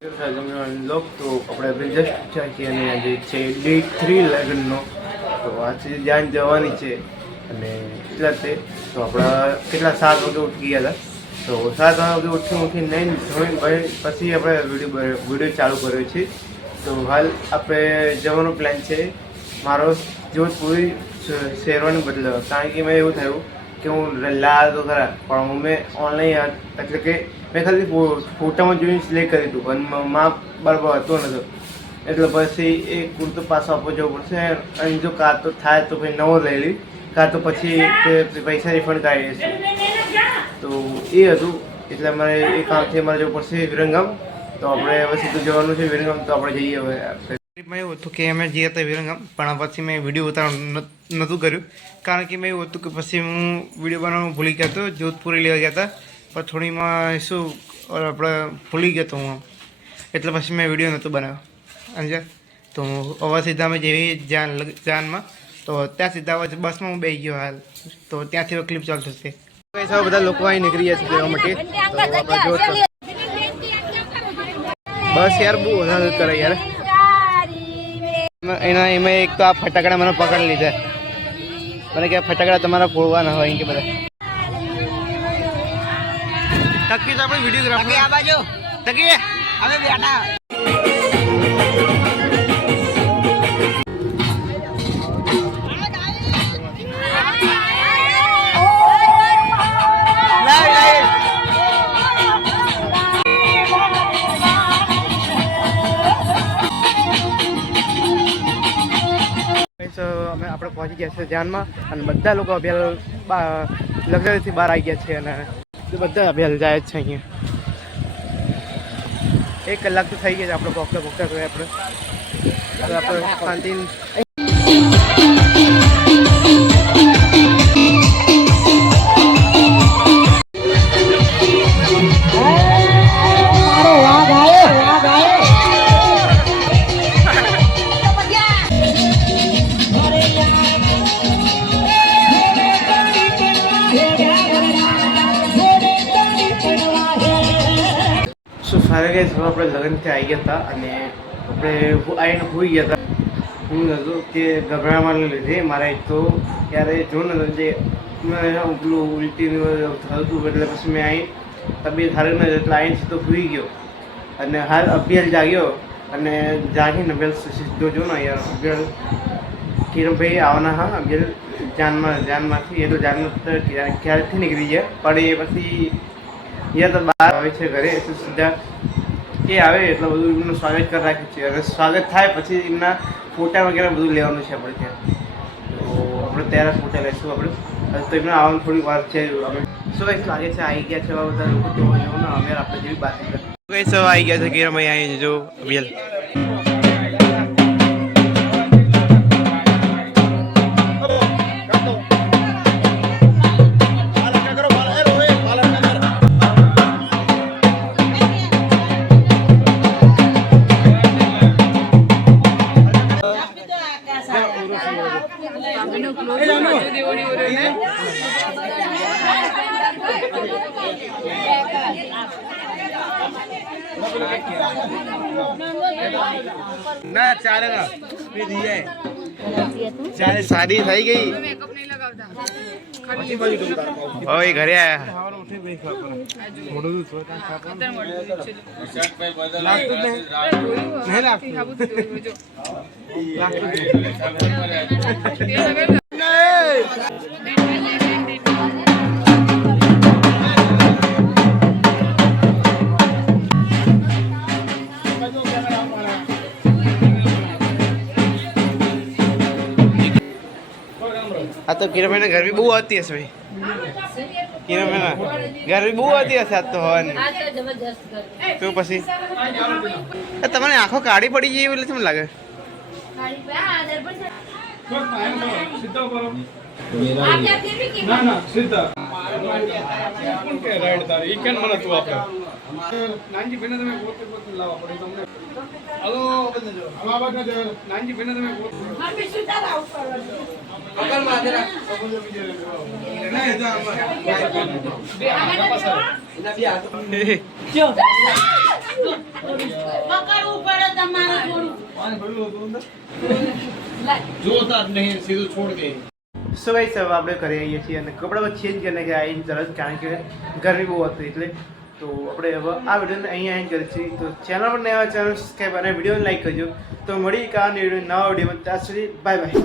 લોક તો આપણે જસ્ટ ચાખી અને જે છે ડે 3 લગ્નનો તો આજે ધ્યાન જવાની છે અને કેટલા છે તો આપણા કેટલા 7 વાગે ઉઠી ગયા હતા તો 7 વાગે ઉઠીને નહીં ભાઈ પછી આપણે વિડીયો ચાલુ કર્યો છે તો હાલ આપણે જવાનો પ્લાન છે મારો જોધપુરી શેરવાની બદલાવ કારણ કે મેં એવું થયું કે હું લાલ તો ખરા પણ મેં ઓનલાઈન એટલે કે મેં ખાલી ફોટામાં જોઈને સિલેક્ટ કર્યું હતું પણ માપ બરાબર હતો નતો એટલે પછી એ કુર્તો પાછો આપવો જવો પડશે અને જો કાં તો થાય તો પછી નવો લઈ લઈ કાં તો પછી પૈસા રિફંડ કાઢી દેશે તો એ હતું એટલે અમારે એ કામથી અમારે જવું પડશે વિરંગામ તો આપણે હવે સીધું જવાનું છે વિરંગામ તો આપણે જઈએ હવે ટ્રીપમાં એવું હતું કે અમે જઈએ હતા વિરંગામ પણ પછી મેં વિડીયો ઉતારવાનું નહોતું કર્યું કારણ કે મેં એવું હતું કે પછી હું વિડીયો બનાવવાનું ભૂલી ગયો હતો જોધપુરી લેવા ગયા હતા પણ થોડીમાં શું આપણે ભૂલી ગયો હતો હું એટલે પછી મેં વિડીયો નહોતો બનાવ્યો સમજ્યા તો હવે સીધા અમે જેવી જાનમાં તો ત્યાં સીધા બસમાં હું બેસી ગયો હાલ તો ત્યાંથી ક્લિપ ચાલુ થશે બધા લોકો અહીં નીકળી ગયા છે જવા માટે તો આપણે જો બસ યાર બહુ વધારે કરે યાર એમાં એક તો આ ફટાકડા મને પકડી લીધા મને કે ફટાકડા તમારા ફોડવાના હોય કે બધા તકી તો આપણે વિડીયોગ્રાફર આ બાજુ તકી અમે બેઠા અમે આપણે પહોંચી ગયા છે જાનમાં અને બધા લોકો અભ્યાલ લગ્નથી બહાર આવી ગયા છે અને બધા અભ્યાલ જાય જ છે અહીંયા 1 કલાક તો થઈ ગયા છે આપણે પોકતા તો આપણે શાંતિ સારા ગઈ આપણે લગ્નથી આવી ગયા હતા અને આપણે આવીને હોઈ ગયા હતા હું નહોતું કે ગભરામાં લીધે મારે તો ત્યારે જો ને જે પેલું ઉલટીનું થતું હતું એટલે પછી મેં આવી તબિયત સારી ન એટલે આવીને તો હોઈ ગયો અને હાલ અભ્યાલ જાગ્યો અને જાગીને અભ્યાલ સીધો જો ને યાર અભ્યાલ કિરણભાઈ આવવાના હા અભ્યાલ જાનમાંથી એ તો જાન ક્યારેથી નીકળી ગયા પણ એ પછી યા તો બહાર આવે છે ઘરે સીધા એ આવે એટલે બધું એમનું સ્વાગત કરી રાખ્યું છે અને સ્વાગત થાય પછી એમના ફોટા વગેરે બધું લેવાનું છે આપણે ત્યાં તો આપણે ત્યારે ફોટા લઈશું આપણે તો એમને આવવાનું થોડી વાર છે અમે શું કઈ લાગે છે આવી ગયા છે બધા લોકો તો એવું ને અમે આપણે જેવી વાત કઈ સૌ આવી ગયા છે કે અમે આવી જો અભિયાલ ના ચાલે ના શાદી થઈ ગઈ હવે ઘરે આયા આ તો કિરણભાઈ ગરમી બહુ આવતી હશે ભાઈ કિરણભાઈ ગરમી બહુ આવતી હશે આજ તો હવાની તો પછી તમને આંખો કાળી પડી ગઈ એટલે શું લાગે ના ના સીધા કોણ કે રાઈડ તારી ઈ કેન મને તું આપણે નાનજી બેને તમે પોતે લાવવા પડે તમને હાલો બંને જો આ બાજુ જો નાનજી બેને તમે પોતે મારે સીધા લાવ અકલ માં જરા સમજો બીજે ના એ તો બે આ પાછળ એના બે આ તો જો પકડવું પડે તમારે થોડું. પાણી ભરેલું હતું અંદર જોતા જ નહીં સીધું છોડ દે સો ભાઈ સર આપણે ઘરે આવીએ છીએ અને કપડાં ચેન્જ કરીને કે આવીને તરત કારણ કે ગરમી બહુ હતી એટલે તો આપણે હવે આ વિડીયોને અહીંયા એન્ડ કરીએ છીએ તો ચેનલ પર નવા ચેનલ સબસ્ક્રાઈબ અને વિડીયોને લાઈક કરજો તો મળી કારણે નવા વિડીયોમાં ત્યાં સુધી બાય બાય.